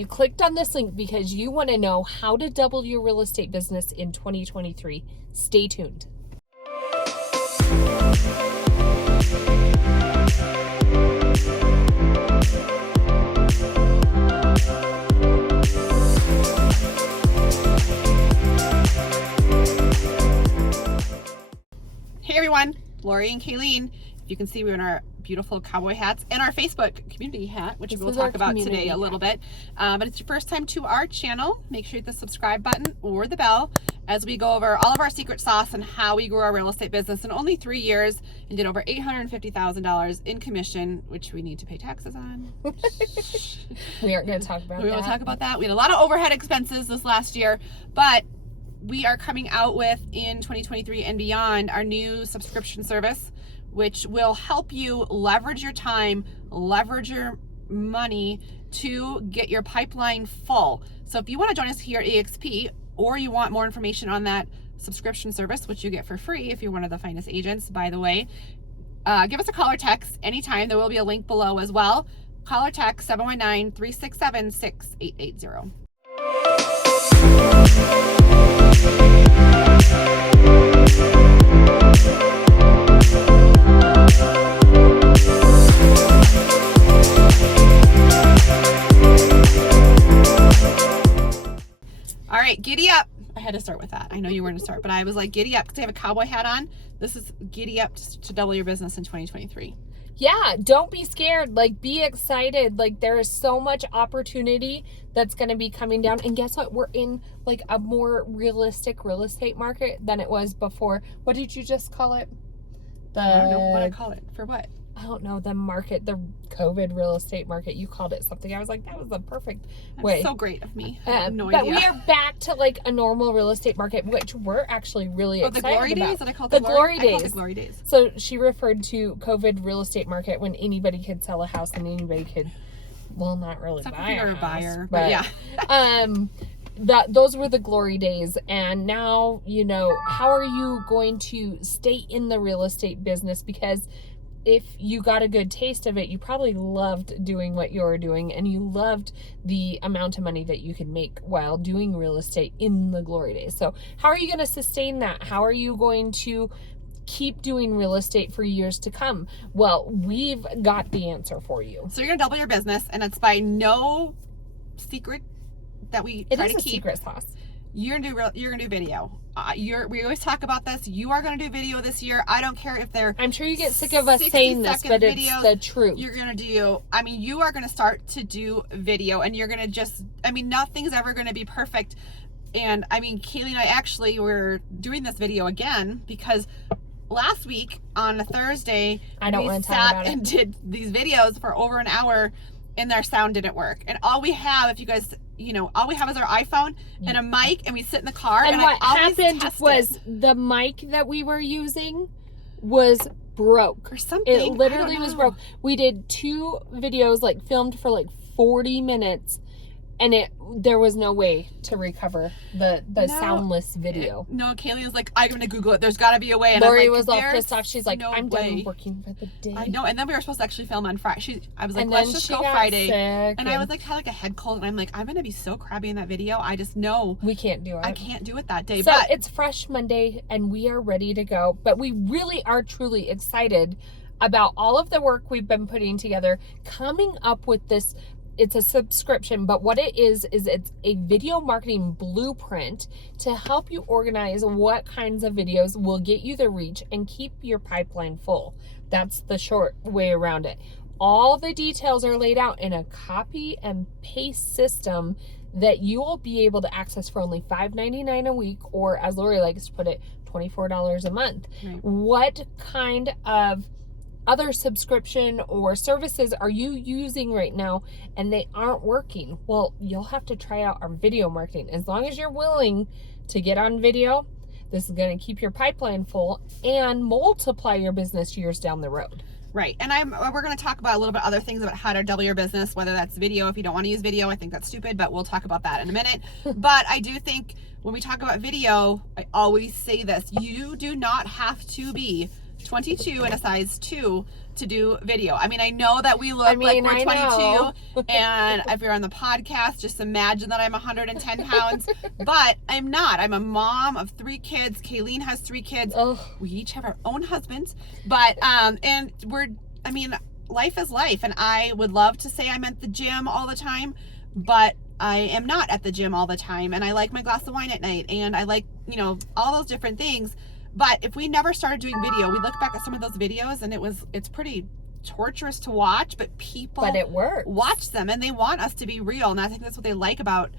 You clicked on this link because you want to know how to double your real estate business in 2023. Stay tuned. Hey everyone, Lori and Kayleen. If you can see, we're in our beautiful cowboy hats and our Facebook community hat, which we'll talk about today a little bit. But it's your first time to our channel, make sure you hit the subscribe button or the bell as we go over all of our secret sauce and how we grew our real estate business in only 3 years and did over $850,000 in commission, which we need to pay taxes on. We aren't going to talk about that. We won't talk about that. We had a lot of overhead expenses this last year, but we are coming out with, in 2023 and beyond, our new subscription service, which will help you leverage your time, leverage your money to get your pipeline full. So if you want to join us here at EXP, or you want more information on that subscription service, which you get for free if you're one of the finest agents, by the way, give us a call or text anytime. There will be a link below as well. Call or text 719-367-6880. All right, giddy up. I had to start with that. I know you were going to start, but I was like, giddy up because I have a cowboy hat on. This is giddy up to double your business in 2023. Yeah, don't be scared. Like, be excited. Like, there is so much opportunity that's going to be coming down. And guess what? We're in like a more realistic real estate market than it was before. What did you just call it? I don't know what I call it. For what? I don't know, the market, the COVID real estate market. You called it something. I was like, that was the perfect way. So great of me. I have no but idea. we are back to like a normal real estate market, which we're actually really excited the glory about. days? That I call the glory days. I call it glory days. So she referred to COVID real estate market when anybody could sell a house and anybody could, well, not really Except buy if you're a a house, buyer, but yeah. Those were the glory days. And now, you know, how are you going to stay in the real estate business? Because if you got a good taste of it, you probably loved doing what you're doing, and you loved the amount of money that you could make while doing real estate in the glory days. So how are you going to sustain that? How are you going to keep doing real estate for years to come? Well, we've got the answer for you. So you're going to double your business, and it's by no secret that we try to keep. It is a secret sauce. You're gonna do video. We always talk about this. You are gonna do video this year. I don't care if they're. I'm sure you get sick of us saying this, but it's the truth. You're gonna do. I mean, you are gonna start to do video, and you're gonna just. I mean, nothing's ever gonna be perfect. And I mean, Kaylee and I actually were doing this video again because last week on a Thursday we sat and did these videos for over an hour, and their sound didn't work. And all we have, if you guys. You know, all we have is our iPhone and a mic, and we sit in the car. And what happened was the mic that we were using was broke. Or something. It literally was broke. We did 2 videos, like filmed for like 40 minutes, and there was no way to recover the soundless video. No, Kaylee was like, I'm going to Google it. There's got to be a way. And Lori was all pissed off. She's like, I'm done working for the day. I know. And then we were supposed to actually film on Friday. I was like, let's just go Friday. And I was like, had like a head cold. And I'm like, I'm going to be so crabby in that video. I just know. We can't do it. I can't do it that day. So it's Fresh Monday, and we are ready to go. But we really are truly excited about all of the work we've been putting together, coming up with this. It's a subscription, but what it is it's a video marketing blueprint to help you organize what kinds of videos will get you the reach and keep your pipeline full. That's the short way around it. All the details are laid out in a copy and paste system that you will be able to access for only $5.99 a week, or as Lori likes to put it, $24 a month. Right. What kind of other subscription or services are you using right now and they aren't working? Well, you'll have to try out our video marketing. As long as you're willing to get on video, this is going to keep your pipeline full and multiply your business years down the road. Right. And we're going to talk about a little bit other things about how to double your business, whether that's video. If you don't want to use video, I think that's stupid, but we'll talk about that in a minute. But I do think when we talk about video, I always say this: you do not have to be 22 and a size 2 to do video. I mean, I know that we look like we're I 22, and if you're on the podcast, just imagine that I'm 110 pounds, but I'm not. I'm a mom of 3 kids. Kayleen has 3 kids. Oh. We each have our own husbands, but and life is life, and I would love to say I'm at the gym all the time, but I am not at the gym all the time, and I like my glass of wine at night, and I like, all those different things. But if we never started doing video, we look back at some of those videos and it's pretty torturous to watch, but it works. Watch them and they want us to be real. And I think that's what they like about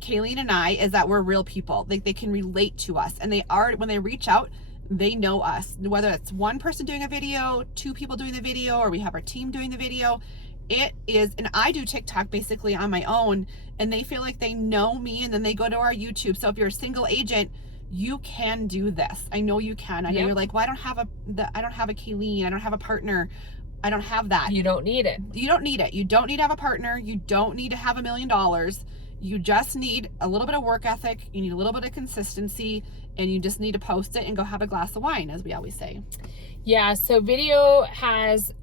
Kayleen and I, is that we're real people. They can relate to us, and when they reach out, they know us, whether it's one person doing a video, 2 people doing the video, or we have our team doing the video. It is, and I do TikTok basically on my own, and they feel like they know me, and then they go to our YouTube. So if you're a single agent, you can do this. I know you can. I know you're like, well, I don't have a Kayleen. I don't have a partner. I don't have that. You don't need it. You don't need it. You don't need to have a partner. You don't need to have $1 million. You just need a little bit of work ethic. You need a little bit of consistency, and you just need to post it and go have a glass of wine, as we always say. Yeah. So video has,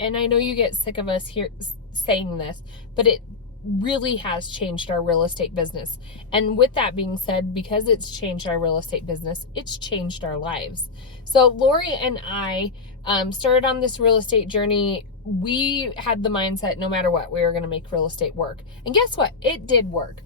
and I know you get sick of us here saying this, but it really has changed our real estate business. And with that being said, because it's changed our real estate business, it's changed our lives. So Lori and I started on this real estate journey. We had the mindset, no matter what, we were going to make real estate work. And guess what? It did work.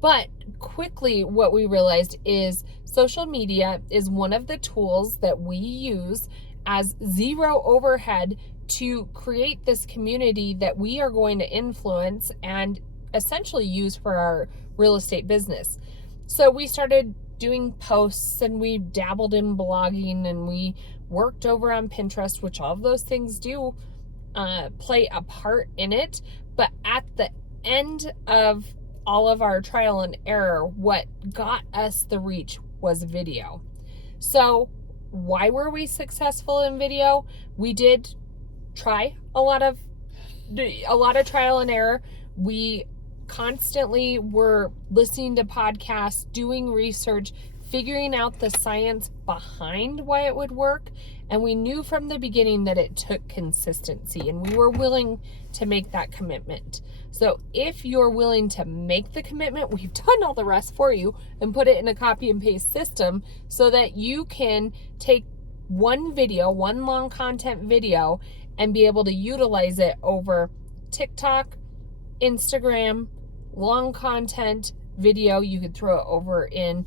But quickly, what we realized is social media is one of the tools that we use as zero overhead to create this community that we are going to influence and essentially use for our real estate business. So we started doing posts, and we dabbled in blogging, and we worked over on Pinterest, which all of those things do play a part in it. But at the end of all of our trial and error, what got us the reach was video. So why were we successful in video? We did try a lot of trial and error. We constantly were listening to podcasts, doing research, figuring out the science behind why it would work. And we knew from the beginning that it took consistency, and we were willing to make that commitment. So if you're willing to make the commitment, we've done all the rest for you and put it in a copy and paste system so that you can take one long content video, and be able to utilize it over TikTok, Instagram, long content video. You could throw it over in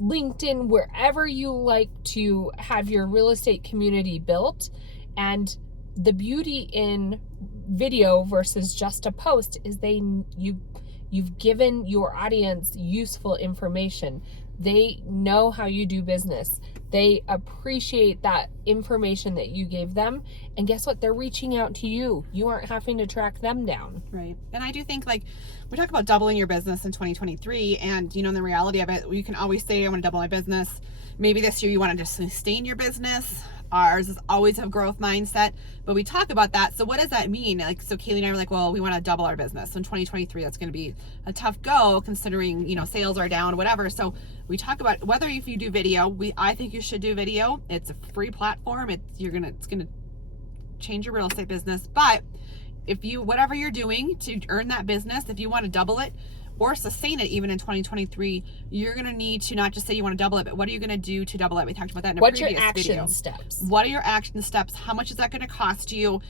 LinkedIn, wherever you like to have your real estate community built. And the beauty in video versus just a post is you've given your audience useful information. They know how you do business. They appreciate that information that you gave them. And guess what? They're reaching out to you. You aren't having to track them down. Right. And I do think, like, we talk about doubling your business in 2023. And, in the reality of it, you can always say, I want to double my business. Maybe this year you want to just sustain your business. Ours is always a growth mindset, but we talk about that. So what does that mean? Like, so Kaylee and I were like, well, we want to double our business. So in 2023, that's going to be a tough go, considering, sales are down, whatever. So we talk about whether if you do video, I think you should do video. It's a free platform. It's going to change your real estate business. But whatever you're doing to earn that business, if you want to double it or sustain it even in 2023, you're going to need to not just say you want to double it, but what are you going to do to double it? We talked about that in a previous video. What's your action steps? What are your action steps? How much is that going to cost you?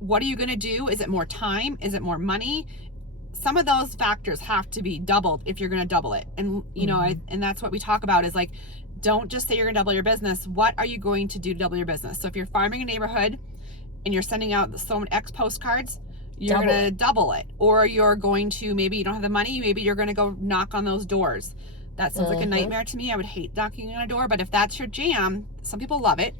What are you going to do? Is it more time? Is it more money? Some of those factors have to be doubled if you're going to double it. And, and that's what we talk about is, like, don't just say you're going to double your business. What are you going to do to double your business? So if you're farming a neighborhood and you're sending out so many X postcards, you're going to double it. Or you're going to, maybe you don't have the money, maybe you're going to go knock on those doors. That sounds like a nightmare to me. I would hate knocking on a door, but if that's your jam, some people love it,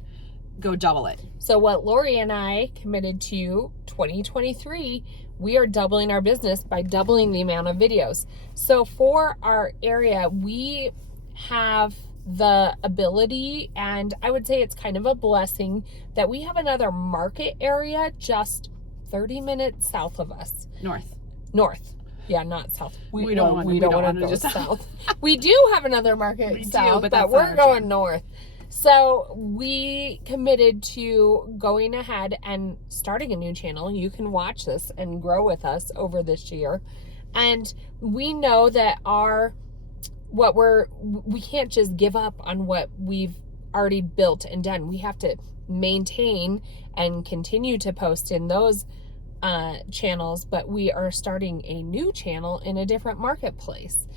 go double it. So what Lori and I committed to 2023, we are doubling our business by doubling the amount of videos. So for our area, we have the ability, and I would say it's kind of a blessing, that we have another market area just 30 minutes south of us. North. Yeah, not south. We don't want to go south. We do have another market south, but we're going north. So we committed to going ahead and starting a new channel. You can watch this and grow with us over this year. And we know that we can't just give up on what we've already built and done. We have to maintain and continue to post in those channels, but we are starting a new channel in a different marketplace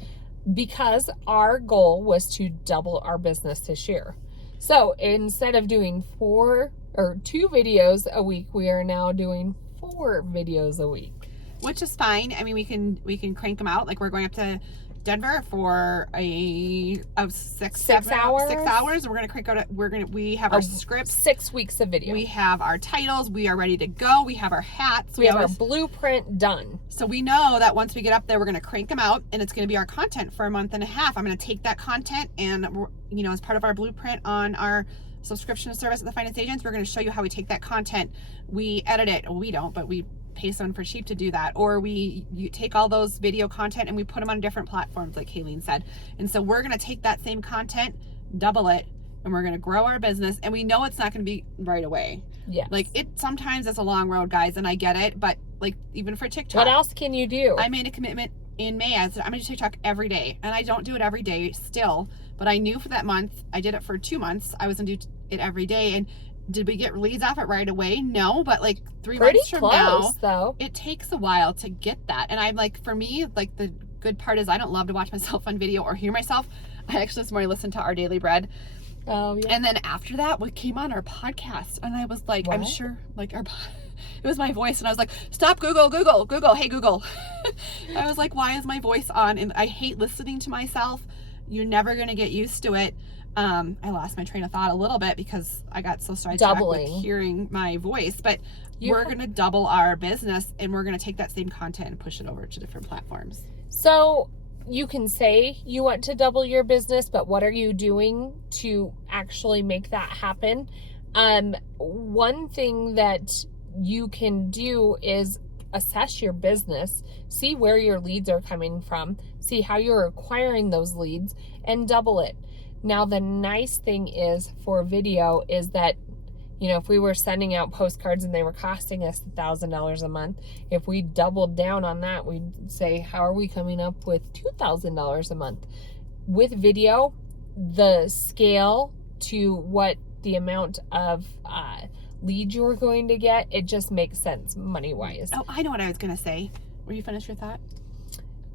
because our goal was to double our business this year. So instead of doing 2 videos a week, we are now doing 4 videos a week, which is fine. I mean, we can crank them out. Like, we're going up to Denver for a 6 hours. 6 hours. We're gonna crank out. We have our scripts. 6 weeks of video. We have our titles. We are ready to go. We have our hats. We have our blueprint done. So we know that once we get up there, we're gonna crank them out, and it's gonna be our content for a month and a half. I'm gonna take that content and, as part of our blueprint on our subscription service at the Finance Agents, we're gonna show you how we take that content. We edit it. Well, we don't, but we pay someone for cheap to do that, or you take all those video content and we put them on different platforms, like Kayleen said. And so we're going to take that same content, double it, and we're going to grow our business. And we know it's not going to be right away. Yeah, like, sometimes it's a long road, guys, and I get it, but like, even for TikTok, what else can you do? I made a commitment in May. I said I'm going to do TikTok every day, and I don't do it every day still, but I knew for that month, I did it for 2 months, I was going to do it every day. And did we get leads off it right away? No, but like 3 months from now, though, it takes a while to get that. And I'm like, for me, like, the good part is I don't love to watch myself on video or hear myself. I actually this morning listened to Our Daily Bread. Oh yeah. And then after that, we came on our podcast, and I was like, what? I'm sure, like, it was my voice, and I was like, stop, Google, hey Google. I was like, why is my voice on? And I hate listening to myself. You're never gonna get used to it. I lost my train of thought a little bit because I got so sidetracked with hearing my voice, but we're going to double our business, and we're going to take that same content and push it over to different platforms. So you can say you want to double your business, but what are you doing to actually make that happen? One thing that you can do is assess your business, see where your leads are coming from, see how you're acquiring those leads, and double it. Now, the nice thing is for video is that, if we were sending out postcards and they were costing us $1,000 a month, if we doubled down on that, we'd say, how are we coming up with $2,000 a month? With video, the scale to what the amount of leads you're going to get, it just makes sense money-wise. Oh, I know what I was going to say. Were you finished your thought?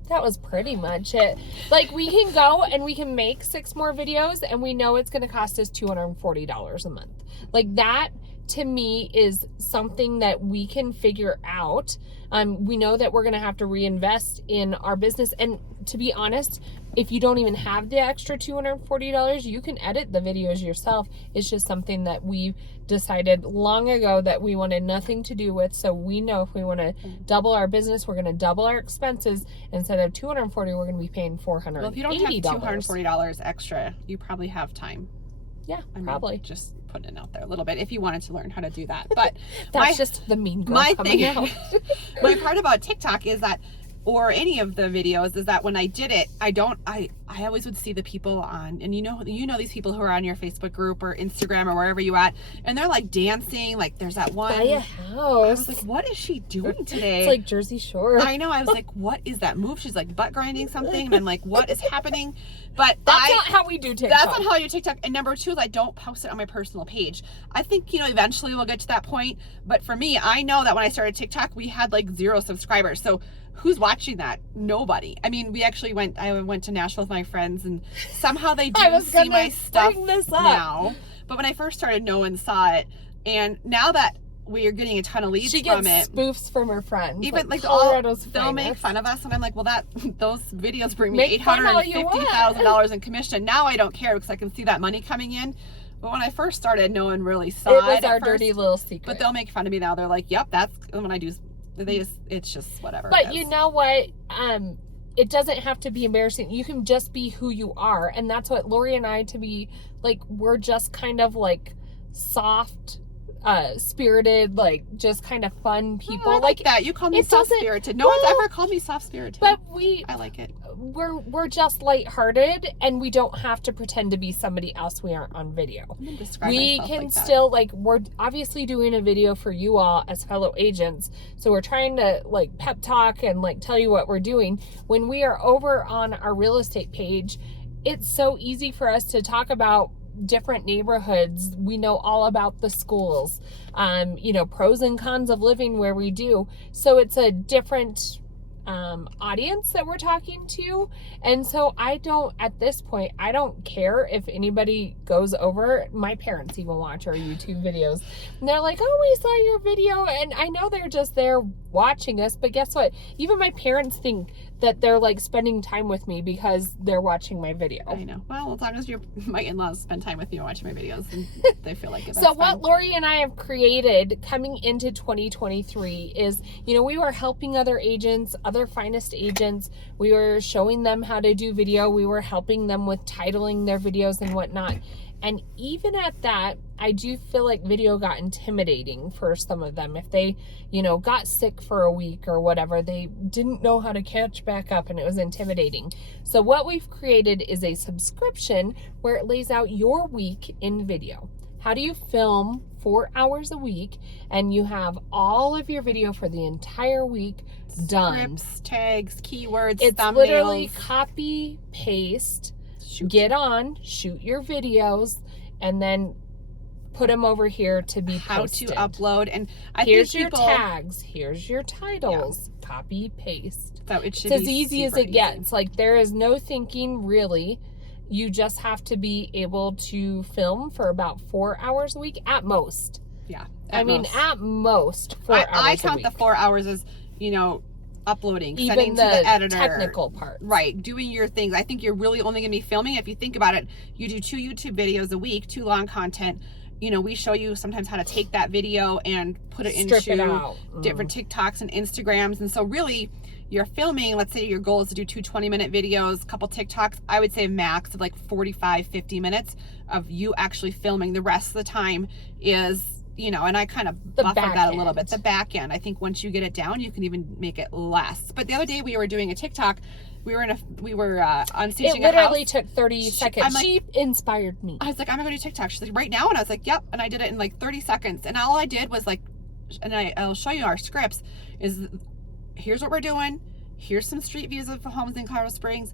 That was pretty much it. Like, we can go and we can make 6 more videos, and we know it's going to cost us $240 a month. Like, that to me is something that we can figure out. We know that we're going to have to reinvest in our business. And to be honest, if you don't even have the extra $240, you can edit the videos yourself. It's just something that we decided long ago that we wanted nothing to do with. So we know if we want to double our business, we're going to double our expenses. Instead of $240, we're going to be paying $480. Well, if you don't have $240 extra, you probably have time. Yeah, probably. Just putting it out there a little bit if you wanted to learn how to do that. But that's just the mean girl coming out. My part about TikTok is that, or any of the videos, is that when I did it, I always would see the people on, and you know these people who are on your Facebook group or Instagram or wherever you at, and they're like dancing, like there's that one. By a house. I was like, what is she doing today? It's like Jersey Shore. I know. I was like, what is that move? She's like butt grinding something, and I'm like, what is happening? But that's not how we do TikTok. That's not how I do TikTok. And number 2 is I don't post it on my personal page. I think, eventually we'll get to that point. But for me, I know that when I started TikTok, we had like 0 subscribers. So who's watching that? Nobody. I mean, I went to Nashville with my friends, and somehow they do see my stuff now. But when I first started, no one saw it. And now that we are getting a ton of leads from it. Spoofs from her friends. Even like they'll make fun of us, and I'm like, well, those videos bring me $850,000 in commission. Now I don't care because I can see that money coming in. But when I first started, no one really saw it. It was our dirty little secret. But they'll make fun of me now. They're like, yep, that's when I do. It's just whatever. But you know what? It doesn't have to be embarrassing. You can just be who you are, and that's what Lori and I we're just kind of like soft spirited, like just kind of fun people. I like that. You call me it doesn't- soft-spirited. No one's ever called me soft-spirited. But I like it. we're just lighthearted, and we don't have to pretend to be somebody else we aren't on video. I'm gonna describe We myself can like that. still, like, we're obviously doing a video for you all as fellow agents, so we're trying to like pep talk and like tell you what we're doing. When we are over on our real estate page, it's so easy for us to talk about different neighborhoods. We know all about the schools, you know, pros and cons of living where we do. So it's a different audience that we're talking to. And so at this point, I don't care if anybody goes over. My parents even watch our YouTube videos, and they're like, oh, we saw your video. And I know they're just there watching us, but guess what? Even my parents think that they're like spending time with me because they're watching my video. I know. Well, as long as my in-laws spend time with me watching my videos, and they feel like it. So what Lori and I have created coming into 2023 is, you know, we were helping other agents, other finest agents. We were showing them how to do video. We were helping them with titling their videos and whatnot. And even at that, I do feel like video got intimidating for some of them. If they, you know, got sick for a week or whatever, they didn't know how to catch back up, and it was intimidating. So what we've created is a subscription where it lays out your week in video. How do you film 4 hours a week, and you have all of your video for the entire week done. Scripts, tags, keywords, It's thumbnails. literally copy, paste, Shoot. get on, shoot your videos, and then put them over here to be posted. How to upload. And here's think your people, tags, here's your titles, copy, paste. So it should It's as be easy as super it gets. Like, there is no thinking, really. You just have to be able to film for about 4 hours a week at most. Yeah. At most 4 hours I a count week. the 4 hours as, you know, uploading, Even sending the to the editor. technical part. Right. Doing your things. I think you're really only going to be filming. If you think about it, you do 2 YouTube videos a week, 2 long content. You know, we show you sometimes how to take that video and put it Strip into it out. different TikToks and Instagrams. And so really you're filming, let's say your goal is to do 2 20-minute videos, a couple TikToks. I would say max of like 45, 50 minutes of you actually filming. The rest of the time is, you know, and I kind of buffer that a little bit. The back end. I think once you get it down, you can even make it less. But the other day we were doing a TikTok. We were on staging. It literally a house. took 30 seconds. She inspired me. I was like, I'm gonna go do TikTok. She's like, right now? And I was like, yep. And I did it in like 30 seconds. And all I did was like, and I'll show you our scripts, is here's what we're doing. Here's some street views of homes in Colorado Springs.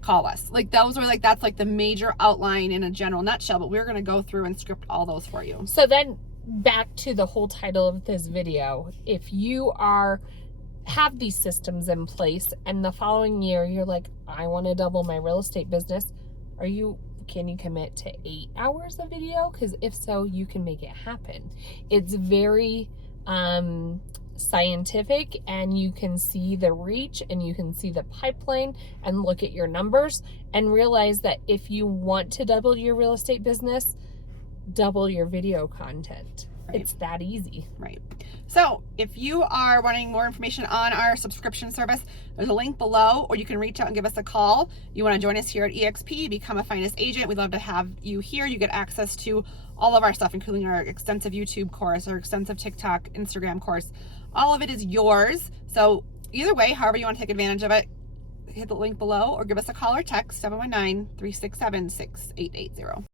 Call us. Like, those were like, that's like the major outline in a general nutshell, but we're gonna go through and script all those for you. So then back to the whole title of this video. If you have these systems in place and the following year you're like, I want to double my real estate business, can you commit to 8 hours of video? Because if so, you can make it happen. It's very scientific, and you can see the reach, and you can see the pipeline, and look at your numbers and realize that if you want to double your real estate business, double your video content. Right. It's that easy. Right. So if you are wanting more information on our subscription service, there's a link below, or you can reach out and give us a call. You want to join us here at EXP, become a finest agent. We'd love to have you here. You get access to all of our stuff, including our extensive YouTube course, our extensive TikTok, Instagram course. All of it is yours. So either way, however you want to take advantage of it, hit the link below or give us a call or text 719-367-6880.